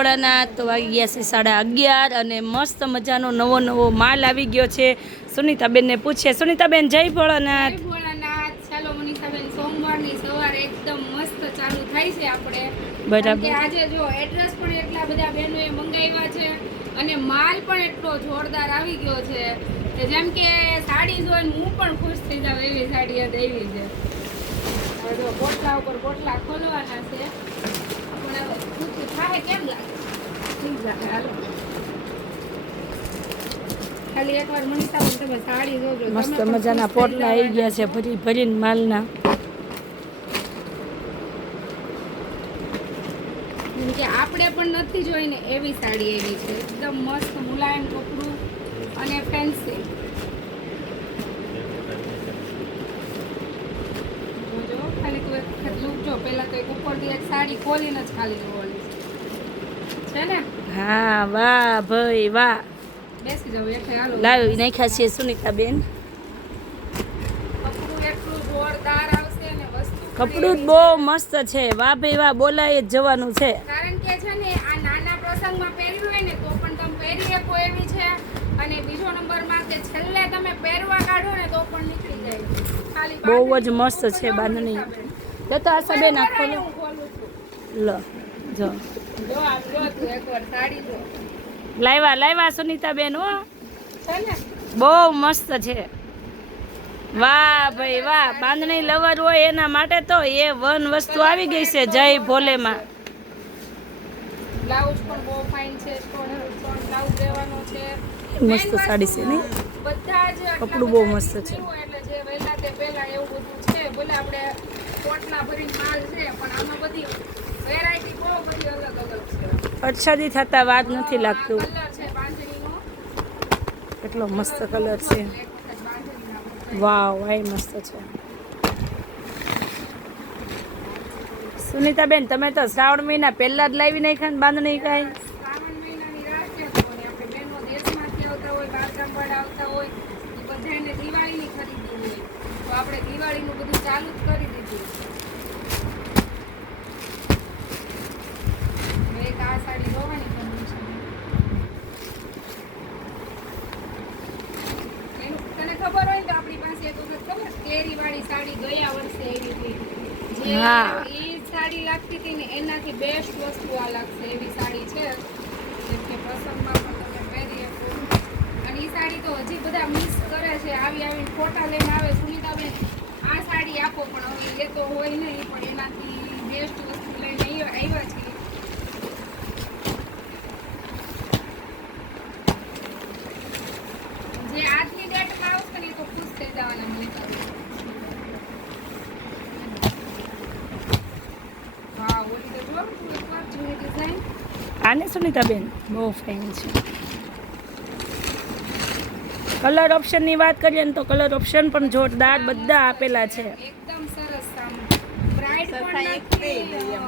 ભોળાનાથ. તો વાગી ગયા છે 11:30 અને મસ્ત મજાનો નવો માલ આવી ગયો છે. સુનીતાબેનને પૂછીએ. સુનીતાબેન જય ભોળાનાથ. જય ભોળાનાથ. ચાલો મનીષાબેન, સોમવારની સવાર એકદમ મસ્ત ચાલુ થાય છે આપણે. બરાબર. કે આજે જો એડ્રેસ પણ એટલા બધા બહેનોએ મંગાવ્યા છે અને માલ પણ એટલો જોરદાર આવી ગયો છે કે જેમ કે સાડી જોઈને હું પણ ખુશ થઈ જાઉં એવી સાડી હતી, એવી છે. હવે જો પોટલા ઉપર પોટલા ખોલવાના છે. પણ હવે પૂછું થાય કેમ લાગે? ઠીક લાગે. હાલો ખાલી એકવાર મનીષાબેન તમે સાડી જોજો. મસ્ત મજાના પોટલા આવી ગયા છે ભરીને માલના. કે આપણે પણ નથી જોઈને એવી સાડી એવી છે. એકદમ મસ્ત મુલાયમ કપડું અને ફેન્સી. જો ખાલી તું એક વખત લુક જો. પહેલા તો એક ઉપરથી એક સાડી ખોલીને જ ખાલી જોવાની છે ને. હા, વાહ ભાઈ વાહ. બેસી જાવ એટલે. હાલો લાવી નાખ્યા છે સુનીતાબેન. કપડું એટલું જોરદાર આવશે ને વસ્તુ કપડું જ બહુ મસ્ત છે. વાહ ભાઈ વાહ, બોલાય જ જવાનું છે. કારણ કે છે ને આ નાના પ્રસંગમાં પહેર્યું હોય ને તો પણ તમે પહેરી શકો એવી છે. અને બીજો નંબરમાં કે છેલ્લે તમે પહેરવા કાઢો ને તો પણ નીકળી જાય. ખાલી બહુ જ મસ્ત છે બાંધણી. તો આશાબેન આખો હું ખોલું છું. લો જો જો આ જો તું એકવાર સાડી જો. લાવ્યા સુનીતાબેન. હો છે ને બહુ મસ્ત છે. વાહ ભાઈ વાહ. બાંધણી લવર હોય એના માટે તો એ વન વસ્તુ આવી ગઈ છે. જય ભોલેમાં. બ્લાઉઝ પણ બહુ ફાઇન છે. સ્ટોન બ્લાઉઝ લેવાનો છે. મસ્ત સાડી છે નહીં? બધા જ કપડું બહુ મસ્ત છે. એટલે જે વહેલા તે પહેલા એવું બધું છે. ભલે આપણે પોટલા ભરીને માલ છે પણ આમાં બધી વેરાયટી બહુ બધી અલગ અલગ છે. અરસાદી થતા વાર નથી લાગતું. કલર છે બાંધણીનો. કેટલો મસ્ત કલર છે. વાવ, વાય મસ્ત છે. સુનીતાબેન તમે તો શ્રાવણ મહિના પહેલા જ લાવી નાખ્યા ને બાંધણી કાંઈ. શ્રાવણ મહિનાની રાહ છે તો આપણે બહેનો દેશમાંથી આવતા હોય, બહાર ગામવાળા આવતા હોય, એ બધાને દિવાળીની ખરીદી હોય તો આપણે દિવાળીનું બધું ચાલુ જ કરી દીધું. એક આ સાડી જોવાની કન્ડિશન. એનું તને ખબર હોય ને તો આપણી પાસે એક વખત ખબર કેરી વાળી સાડી ગયા વર્ષે આવી હતી. જે હા. એ સાડી લાગતી હતી ને એનાથી બેસ્ટ વસ્તુ આ લાગશે એવી સાડી છે. જેમ કે પ્રસંગમાં પણ તમે પહેરી શકો. અને એ સાડી તો હજી બધા મિસ કરે છે. આવીને ફોટા લઈને આવે સુનીતાબેન આ સાડી આપો, પણ હવે એ તો હોય નહીં. પણ એનાથી બેસ્ટ વસ્તુ લઈને આવ્યા છીએ. જે આજની ડેટમાં આવશે ને એ તો ખુશ થઈ જવાના મનીષાબેન. વાહ, ઓલી તો જો તું એકવાર જૂની ડિઝાઇન. આને સુનીતાબેન બહુ ફાઇન છે. કલર ઓપ્શનની વાત કરીએ ને તો કલર ઓપ્શન પણ જોરદાર બધા આપેલા છે. એકદમ સરસ. આમ બ્રાઇટ પણ નથી.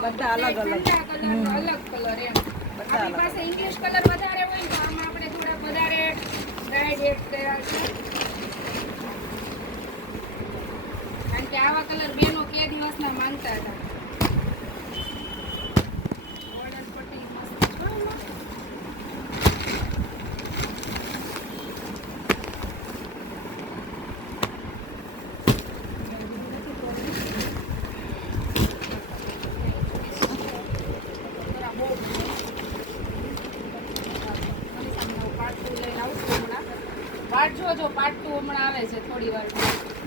બધા અલગ અલગ. ઠંડા કલરનો અલગ કલર એમ. આપણી પાસે ઇંગ્લિશ કલર વધારે હોય તો આમાં આપણે થોડા વધારે બ્રાઇટ એડ કર્યા છે. કારણ કે આવા કલર બેનો કે દિવસના માંગતા હતા. બોર્ડર પટ્ટી મસ્ત છે એમાં. પાર્ટ 2 લઈને આવશું હમણાં. વાટ જોજો, પાર્ટ 2 હમણાં આવે છે થોડી વાર.